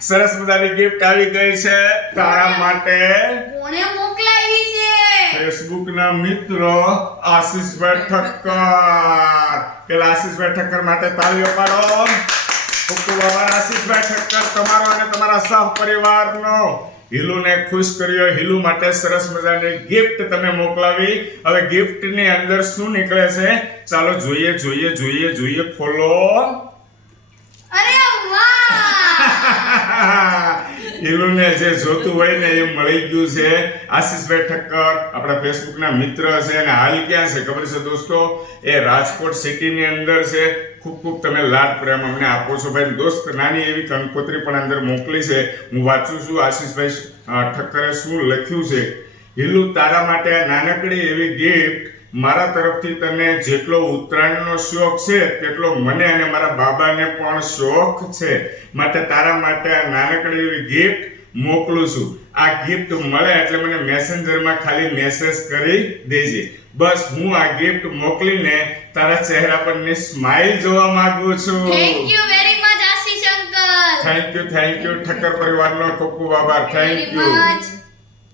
સરસ મજાની ગિફ્ટ આવી ગઈ છે તારા માટે. કોણે મોકલાવી છે? ફેસબુક ના મિત્રો આશીષભાઈ ઠક્કર. પેલા આશીષભાઈ ઠક્કર માટે તાળીઓ પાડો. ખૂબ ખૂબ આભાર આશીષભાઈ ઠક્કર તમારો અને તમારા સહ પરિવારનો. હિલુને ખુશ કર્યો. હિલુ માટે સરસ મજાની ગિફ્ટ તમે મોકલાવી. હવે gift ની અંદર શું નીકળે છે? ચાલો જોઈએ જોઈએ જોઈએ જોઈએ ખોલો હિલુને જે જોતું હોય ને એ મળી ગયું છે. આશીષભાઈ ઠક્કર આપણા ફેસબુકના મિત્ર છે અને હાલ ક્યાં છે? ખબર છે દોસ્તો? એ રાજકોટ સિટીની અંદર છે. ખૂબ ખૂબ તમે લાડ પ્રેમ અમને આપો છો. ભાઈ, દોસ્ત, નાની એવી કંકોત્રી પણ અંદર મોકલી છે. હું વાંચું છું આશીષભાઈ ઠક્કરે શું લખ્યું છે? હિલુ તારા માટે નાનકડી એવી ગિફ્ટ મારા તરફથી તને જેટલો ઉત્તરાયણનો શોખ છે તેટલો મને અને મારા બાબાને પણ શોખ છે. માટે તારા માટે આ નાનકડી એવી ગિફ્ટ મોકલું છું. આ ગિફ્ટ મળે એટલે મને મેસેન્જરમાં ખાલી મેસેજ કરી દેજે. બસ હું આ ગિફ્ટ મોકલીને તારા ચહેરા પરની સ્માઇલ જોવા માંગુ છું. Thank you very much Ashish uncle. Thank you thank you Thakkar પરિવારનો ખૂબ ખૂબ આભાર. Thank you